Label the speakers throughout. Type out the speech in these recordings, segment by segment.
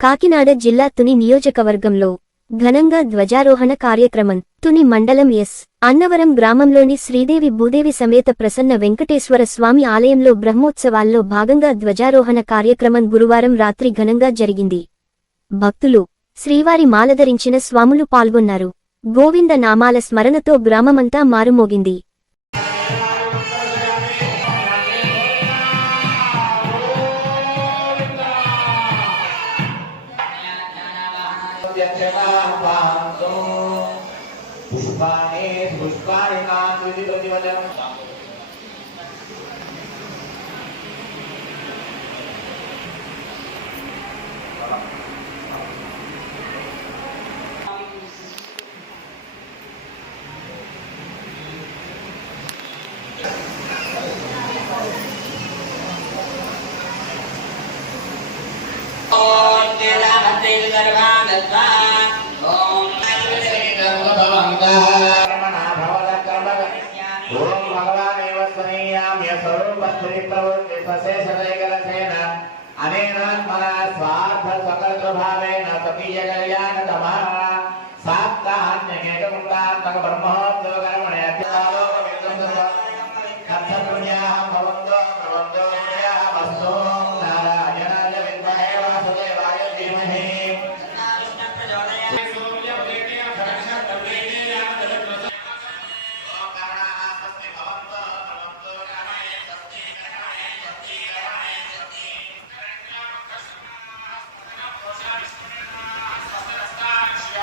Speaker 1: కాకినాడ జిల్లా తుని నియోజకవర్గంలో ఘనంగా ధ్వజారోహణ కార్యక్రమం తుని మండలం ఎస్. అన్నవరం గ్రామంలోని శ్రీదేవి భూదేవి సమేత ప్రసన్న వెంకటేశ్వర స్వామి ఆలయంలో బ్రహ్మోత్సవాల్లో భాగంగా ధ్వజారోహణ కార్యక్రమం గురువారం రాత్రి ఘనంగా జరిగింది. భక్తులు శ్రీవారి మాలధరించిన స్వాములు పాల్గొన్నారు. గోవింద నామాల స్మరణతో గ్రామమంతా మారుమోగింది.
Speaker 2: पुष्पाणि पुष्पाणि कान्तिवचनं ఓం त्वनीयाम्य स्वरूपस्थुति प्रवृत्ति सशेषवैकलसेन अनेनात्मना स्वार्थस्वकर्तृभावेन स्वकीयकल्याणतमः। साप्तान्यकेकमुक्तात्मकब्रह्मो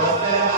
Speaker 2: Gracias.